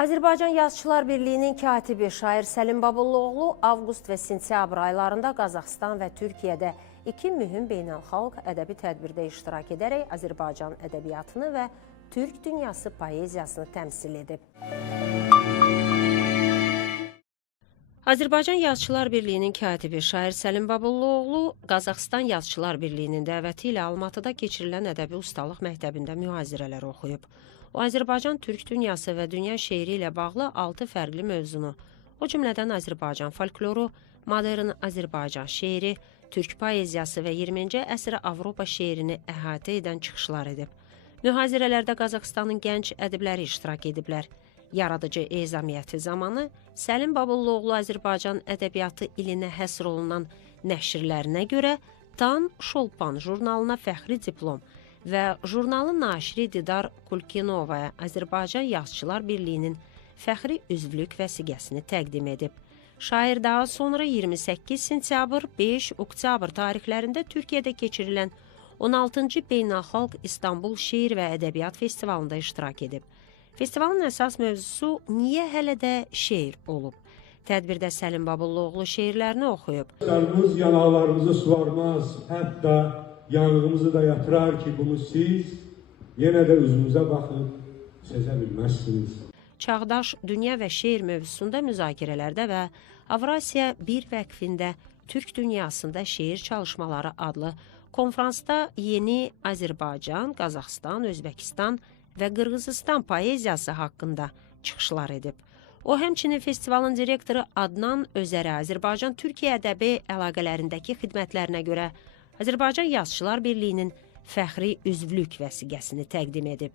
Azərbaycan Yazıçılar Birliyinin katibi şair Səlim Babulluoğlu avqust və sentyabr aylarında Qazaxıstan və Türkiyədə iki mühüm beynəlxalq ədəbi tədbirdə iştirak edərək Azərbaycan ədəbiyyatını və Türk dünyası poeziyasını təmsil edib. Azərbaycan Yazıçılar Birliyinin katibi şair Səlim Babulluoğlu Qazaxıstan Yazıçılar Birliyinin dəvəti ilə Almatıda keçirilən ədəbi ustalıq məktəbində mühazirələr oxuyub. O, Azərbaycan Türk dünyası və dünya şeiri ilə bağlı 6 fərqli mövzunu, o cümlədən Azərbaycan folkloru, modern Azərbaycan şeiri, Türk poeziyası və 20-ci əsr Avropa şeirini əhatə edən çıxışlar edib. Mühazirələrdə Qazaxıstanın gənc ədibləri iştirak ediblər. Yaradıcı ezamiyyəti zamanı Səlim Babulluoğlu Azərbaycan ədəbiyyatı ilinə həsr olunan nəşrlərinə görə Tan Şolpan jurnalına fəxri diplom və jurnalın naşiri Didar Kulkinovaya Azərbaycan Yazıçılar Birliyinin fəxri üzvlük vəsiqəsini təqdim edib. Şair daha sonra 28 sentyabr, 5 oktyabr tarixlərində Türkiyədə keçirilən 16-cı Beynəlxalq İstanbul Şeir və Ədəbiyyat Festivalında iştirak edib. Festivalın əsas mövzusu niyə hələ də şeir olub? Tədbirdə Səlim Babulluoğlu şeirlərini oxuyub. Sarımız yanaqlarımızı suvarmaz, hətta yanığımızı da yatırar ki, bunu siz yenə də üzümüzə baxıb sezə bilməzsiniz. Çağdaş dünya və şeir mövzusunda müzakirələrdə və Avrasiya bir vəqfində Türk dünyasında şeir çalışmaları adlı konferansda yeni Azərbaycan, Qazaxıstan, Özbəkistan və Qırğızistan poeziyası haqqında çıxışlar edib. O, həmçinin festivalın direktoru Adnan Özərə Azərbaycan-Türkiyə ədəbi əlaqələrindəki xidmətlərinə görə Azərbaycan Yazıçılar Birliyinin fəxri üzvlük vəsiqəsini təqdim edib.